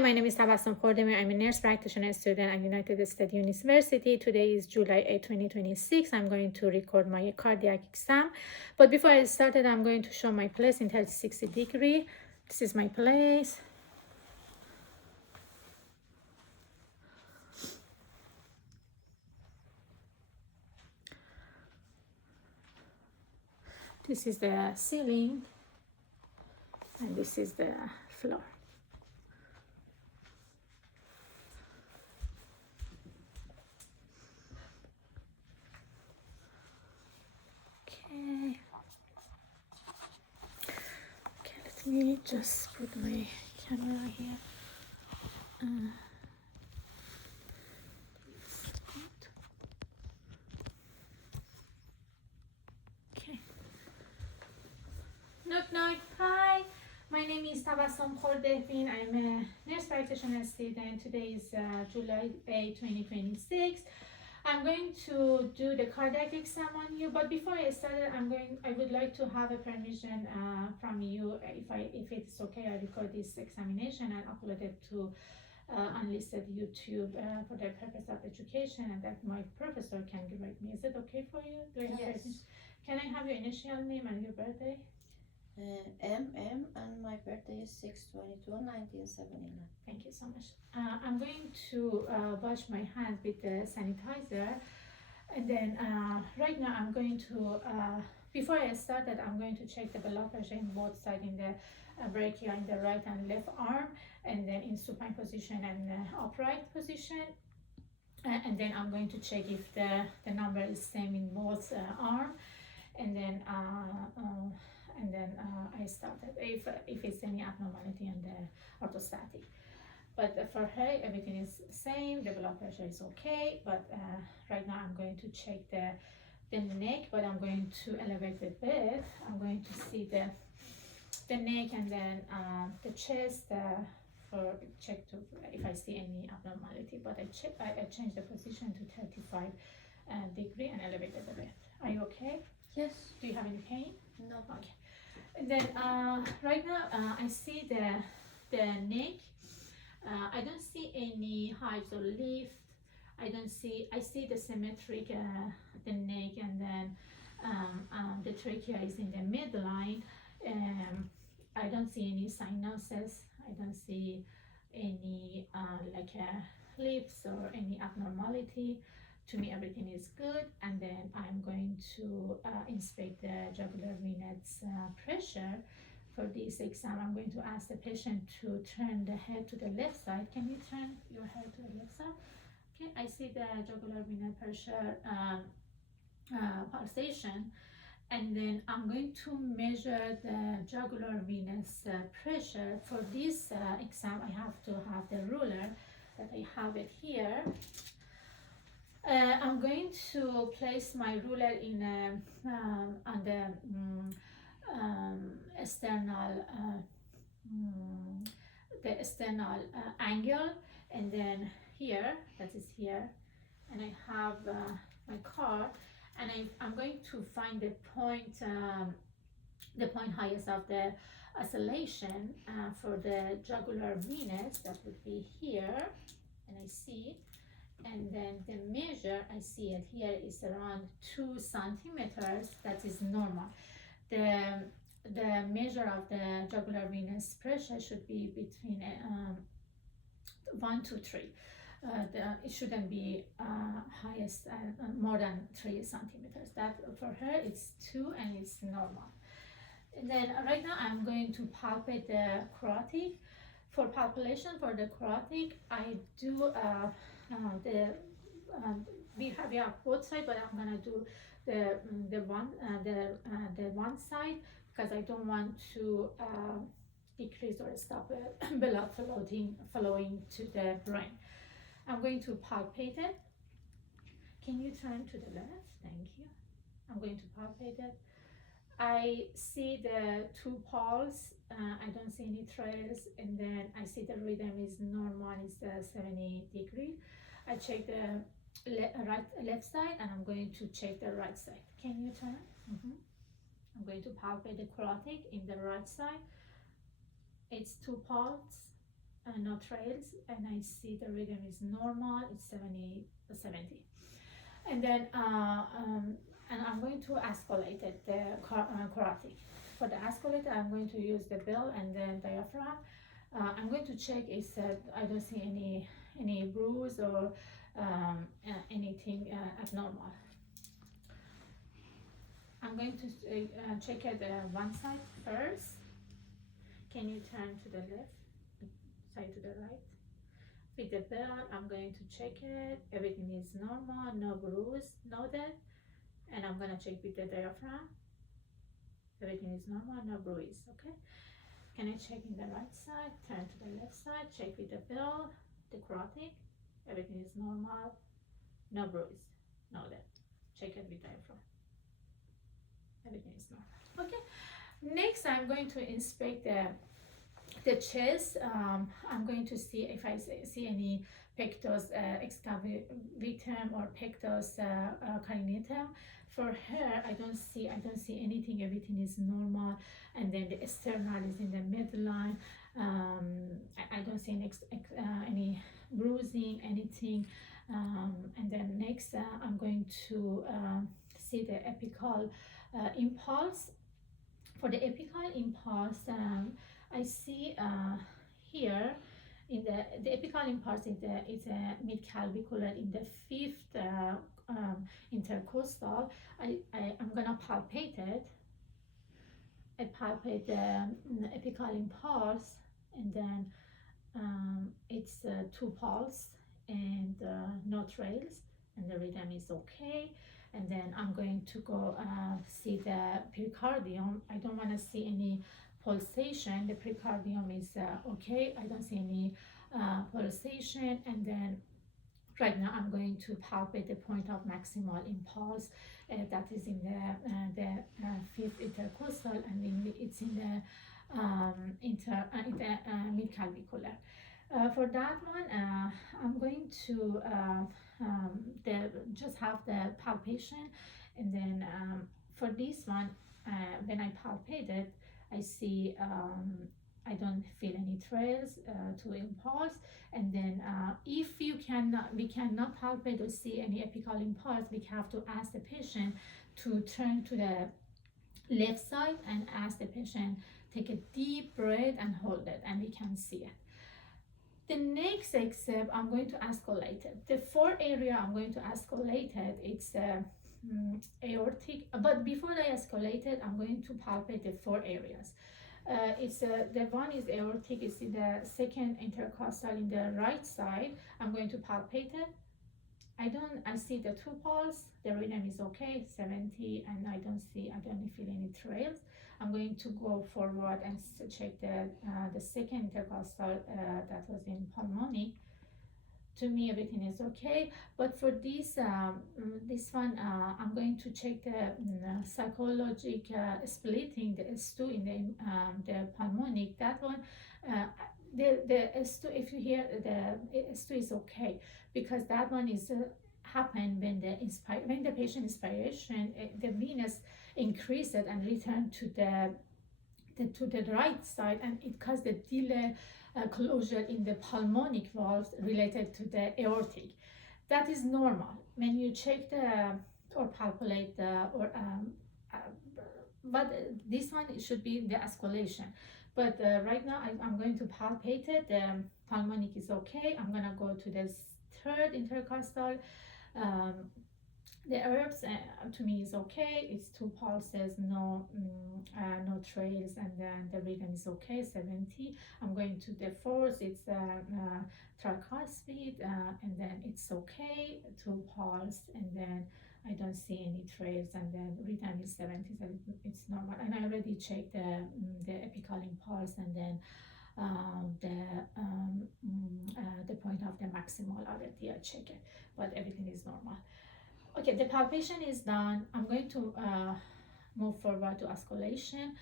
My name is Tabassum Khordemi. I'm a nurse practitioner student at United States University. Today is July 8, 2026. I'm going to record my cardiac exam. But before I started, I'm going to show my place in 360 degree. This is my place. This is the ceiling, and this is the floor. Okay, let me just put my camera here. Okay. Knock knock. Hi. My name is Tabassum Khordemi. I'm a nurse practitioner student. Today is July 8, 2026. I'm going to do the cardiac exam on you, but before I start, I would like to have a permission from you if it's okay. I record this examination and upload it to unlisted YouTube for the purpose of education, and that my professor can grade me. Is it okay for you? Do I have permission? Can I have your initial name and your birthday? MM, and my birthday is 6/22/1979. Thank you so much. I'm going to wash my hands with the sanitizer, and then right now I'm going to, before I started, I'm going to check the blood pressure in both sides, in the brachia in the right and left arm, and then in supine position and upright position. And then I'm going to check if the number is same in both arm, and then I started if it's any abnormality in the orthostatic. But for her, everything is same. The blood pressure is okay. But right now, I'm going to check the neck. But I'm going to elevate the bed. I'm going to see the neck and then the chest for check to if I see any abnormality. But I changed the position to 35 degree and elevated the bed. Are you okay? Yes. Do you have any pain? No. Okay. And then right now I see the neck. I don't see any hives or lift. I see the symmetric the neck, and then the trachea is in the midline. I don't see any cyanosis. I don't see any like lifts or any abnormality. To me, everything is good. And then I'm going to inspect the jugular venous pressure. For this exam, I'm going to ask the patient to turn the head to the left side. Can you turn your head to the left side? Okay, I see the jugular venous pressure pulsation. And then I'm going to measure the jugular venous pressure. For this exam, I have to have the ruler, that I have it here. I'm going to place my ruler in on the external angle, and then here, that is here, and I have my card, and I'm going to find the point highest of the oscillation for the jugular venous. That would be here, and I see. And then the measure, I see it here, is around 2 centimeters. That is normal. The measure of the jugular venous pressure should be between 1 to 3. It shouldn't be highest more than 3 centimeters. That for her it's 2 and it's normal. And then right now I'm going to palpate the carotid. For palpation for the carotid, I do we have both sides, but I'm gonna do the one side, because I don't want to decrease or stop blood flowing to the brain. I'm going to palpate it. Can you turn to the left? Thank you. I'm going to palpate it. I see the 2 pulse. I don't see any trails, and then I see the rhythm is normal, is 70 degree. I check the left side, and I'm going to check the right side. Can you turn? I'm going to palpate the carotid in the right side. It's 2 pulse. no trails, and I see the rhythm is normal, it's 70. And then and I'm going to escalate it, the carotid. For the escalator, I'm going to use the bell and then diaphragm. I'm going to check if I don't see any bruise or anything abnormal. I'm going to check it one side first. Can you turn to the left, side to the right? With the bell, I'm going to check it. Everything is normal, no bruise, no death. And I'm gonna check with the diaphragm. Everything is normal, no bruise, okay? Can I check in the right side? Turn to the left side, check with the bell, the carotid. Everything is normal, no bruise, no death. Check it with diaphragm. Everything is normal, okay? Next, I'm going to inspect the chest. I'm going to see if I see any pectus excavatum or pectus carinatum. For her, I don't see anything. Everything is normal, and then the sternal is in the midline. I don't see any bruising, anything. And then next, I'm going to see the apical impulse. For the apical impulse, I see here in the apical impulse is a mid-clavicular in the fifth intercostal. I'm gonna palpate it. I palpate the apical impulse, and then it's 2 pulse and no trails, and the rhythm is okay. And then I'm going to go see the pericardium. I don't want to see any pulsation. The pericardium is okay. I don't see any pulsation. And then right now I'm going to palpate the point of maximal impulse that is in the fifth intercostal, and it's in the mid-clavicular. For that one, I'm going to just have the palpation, and then for this one, when I palpate it, I see I don't feel any trails to impulse. And then if we cannot palpate or see any apical impulse, we have to ask the patient to turn to the left side and ask the patient take a deep breath and hold it, and we can see it. The next step, I'm going to escalate it. The 4 area I'm going to escalate it, it's aortic. But before I escalate it, I'm going to palpate the 4 areas. The one is aortic, it's in the second intercostal in the right side. I'm going to palpate it. I see the 2 pulse, the rhythm is okay, 70, and I don't feel any trails. I'm going to go forward and check the second intercostal that was in pulmonic. To me, everything is okay. But for this one, I'm going to check the psychologic splitting, the S2 in the pulmonic. That one, the S2, if you hear the S2 is okay, because that one is happen when the patient inspiration, the venous increase it and return to the right side, and it caused the delay closure in the pulmonic valves related to the aortic. That is normal when you check or palpate but this one, it should be the escalation. But right now I'm going to palpate it. The pulmonic is okay. I'm gonna go to the third intercostal. The herbs to me is okay. It's 2 pulses, no trails, and then the rhythm is okay, 70. I'm going to the fourth. It's tricuspid, and then it's okay, 2 pulse, and then I don't see any trails, and then rhythm is 70, so it's normal. And I already checked the apical impulse, and then the point of the maximal already I check it, but everything is normal. Okay, the palpation is done. I'm going to move forward to osculation.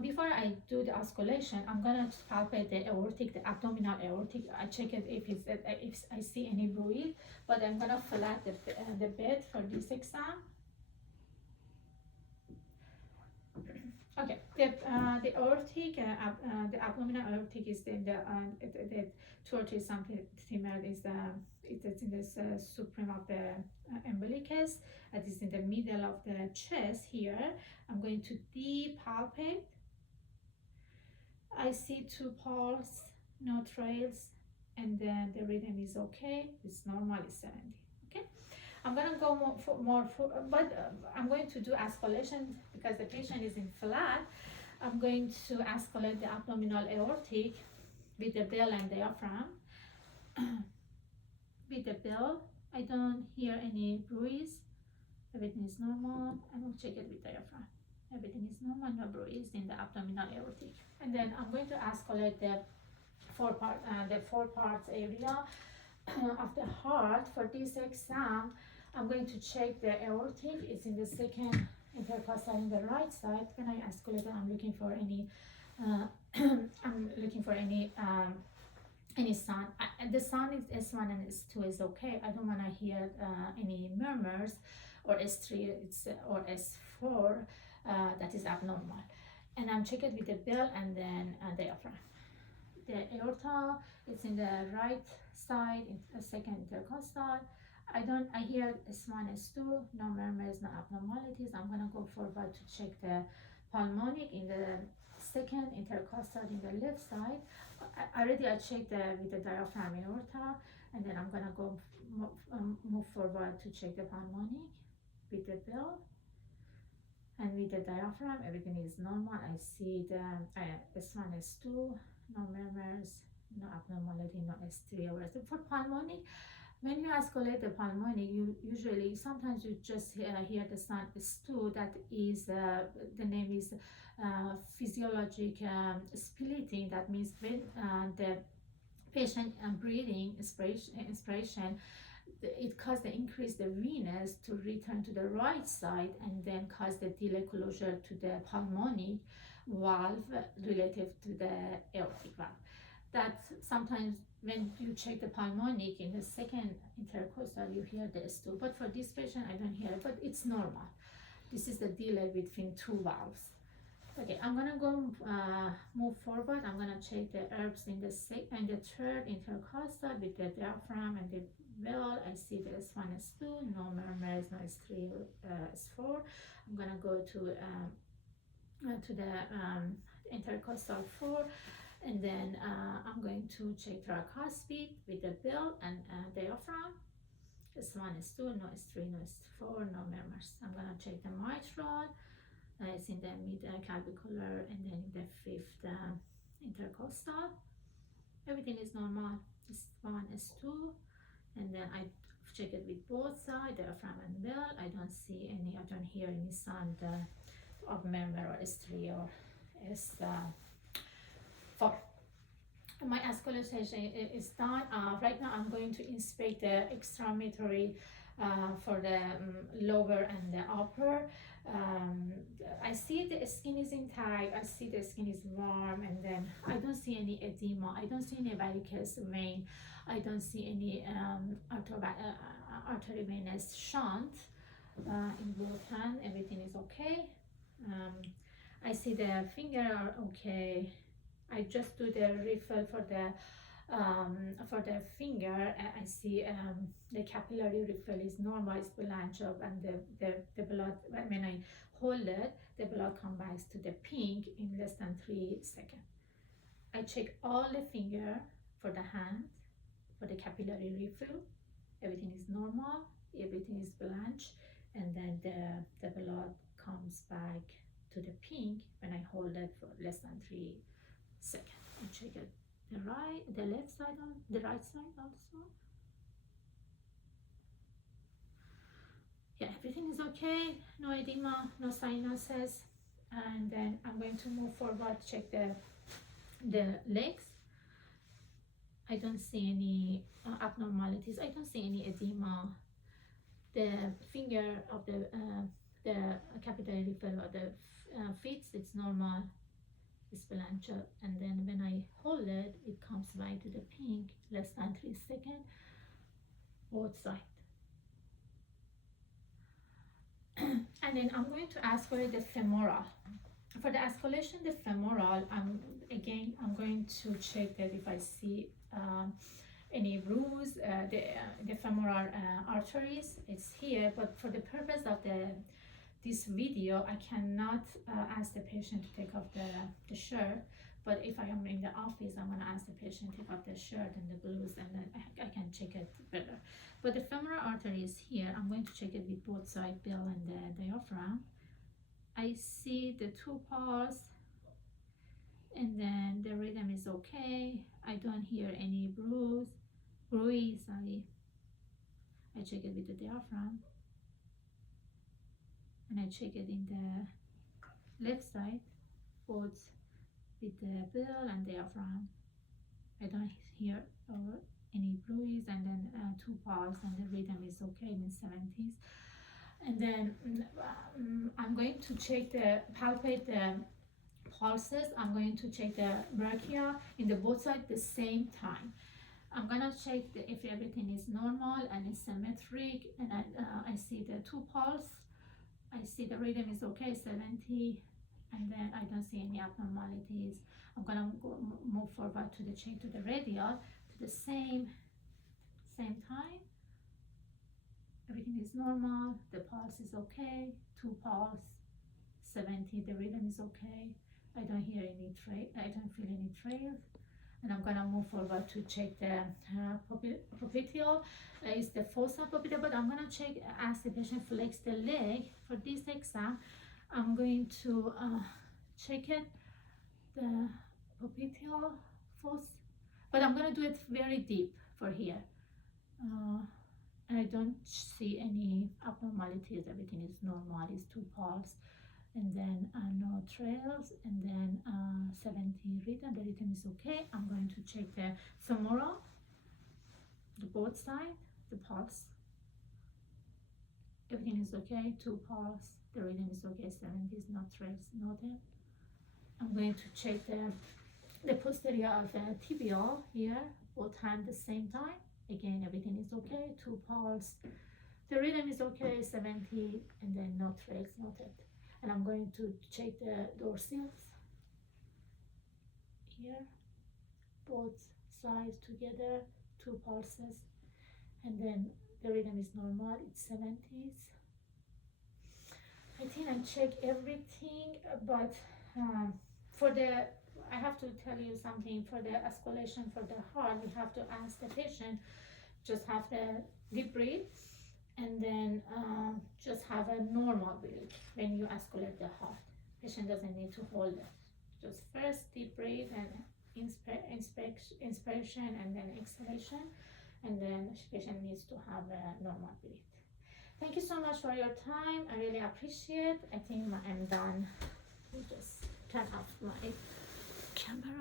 Before I do the osculation, I'm gonna palpate the aortic, the abdominal aortic. I check it if I see any bruit, but I'm gonna flat the bed for this exam. Okay, the aortic, the abdominal aortic is the 30 centimeter is it is in this supreme of the umbilicus. That is in the middle of the chest here. I'm going to deep palpate. I see two pulse, no trails, and then the rhythm is okay. It's normal, it's 70. Okay, I'm gonna go but I'm going to do escalation because the patient is in flat. I'm going to escalate the abdominal aortic with the bell and diaphragm. With the bell, I don't hear any bruise. Everything is normal. I will check it with diaphragm. Everything is normal, no bruise in the abdominal aortic. And then I'm going to escalate the four parts area of the heart. For this exam, I'm going to check the aortic. It's in the second intercostal in the right side. When I escalate, I'm looking for any any sound. The sound is S1 and S2 is okay. I don't want to hear any murmurs or S3 or S4 that is abnormal. And I'm checking with the bell and then diaphragm. The aorta is in the right side, in the second intercostal. I hear S1, S2, no murmurs, no abnormalities. I'm gonna go forward to check the pulmonic in the second intercostal in the left side. I checked with the diaphragm aorta, and then I'm gonna go move forward to check the pulmonic with the bell. And with the diaphragm, everything is normal. I see the S1, S2, no murmurs, no abnormality, no S3 or S4. For pulmonic, when you escalate the pulmonic, sometimes you just hear the sound S2. That is the name is physiologic splitting. That means when the patient breathing inspiration, it causes the increase the venous to return to the right side and then cause the delay closure to the pulmonic valve relative to the aortic valve. That sometimes when you check the pulmonic in the second intercostal, you hear the S2. But for this patient, I don't hear it, but it's normal. This is the delay between two valves. Okay, I'm gonna go move forward. I'm gonna check the herbs in the third intercostal with the diaphragm and the bell. I see the S1, S2, no murmurs, no S3, S4. I'm gonna go to the intercostal 4, and then I'm going to check tricuspid with the bell and diaphragm. S1, S2, no S3, no S4, no murmurs. I'm gonna check the mitral. It's in the mid clavicular and then in the fifth intercostal. Everything is normal. S1, S2, and then I check it with both sides, diaphragm and bell. I don't hear any sound of murmur or S3 or S4. My auscultation is done. Right now I'm going to inspect the extremitory for the lower and the upper. I see the skin is intact. I see the skin is warm, and then I don't see any edema. I don't see any varicose vein. I don't see any arteriovenous shunt in both hands. Everything is okay. I see the finger are okay. I just do the refill for the finger. I see the capillary refill is normal, it's blanch up, and the blood, when I hold it, the blood comes back to the pink in less than 3 seconds. I check all the finger for the hand, for the capillary refill. Everything is normal, everything is blanch, and then the blood comes back to the pink when I hold it for less than 3 seconds. I check it the right side also. Yeah, everything is okay. No edema, no sinuses. And then I'm going to move forward, check the legs. I don't see any abnormalities. I don't see any edema. The finger of the capillary refill of the feet, it's normal. It's blanch, and then when I hold it, it comes back to the pink less than 3 seconds, both sides. And then I'm going to ask for the femoral. For the escalation, the femoral, I'm going to check that if I see any bruise, the femoral arteries, it's here. But for the purpose of this video, I cannot ask the patient to take off the shirt. But if I am in the office, I'm gonna ask the patient to take off the shirt and the blues, and then I can check it better. But the femoral artery is here. I'm going to check it with both side bill and the diaphragm. I see the two pulse, and then the rhythm is okay. I don't hear any bruise. Sorry. I check it with the diaphragm, and I check it in the left side, both with the bill and diaphragm. I don't hear any bruise, and then two pulse, and the rhythm is okay in the 70s. And then I'm going to check palpate the pulses. I'm going to check the brachia in the both sides at the same time. I'm gonna check if everything is normal and is symmetric, and I see the two pulse. I see the rhythm is okay, 70, and then I don't see any abnormalities. I'm gonna move forward to the check to the radial to the same time. Everything is normal, the pulse is okay, two pulse, 70, the rhythm is okay. I don't hear any I don't feel any trails. And I'm gonna move forward to check the popliteal. Is the fossa popliteal, but I'm gonna check as the patient flex the leg. For this exam, I'm going to check it, the popliteal fossa, but I'm gonna do it very deep for here. And I don't see any abnormalities. Everything is normal. It's two pulse, and then no trails, and then 70 rhythm. The rhythm is okay. I'm going to check the femoral, the both side, the pulse. Everything is okay. Two pulse. The rhythm is okay. 70 is not trails noted. I'm going to check the posterior of the tibial here, both hands at the same time. Again, everything is okay. Two pulse. The rhythm is okay. 70, and then no trails noted. And I'm going to check the dorsals here, both sides together, two pulses, and then the rhythm is normal. It's 70s. I think I check everything, but I have to tell you something. For the escalation for the heart, we have to ask the patient just have the deep breath, and then just have a normal breath when you escalate the heart. Patient doesn't need to hold it. Just first deep breath and inspiration, and then exhalation, and then patient needs to have a normal breath. Thank you so much for your time. I really appreciate. I think I'm done. Just turn off my camera.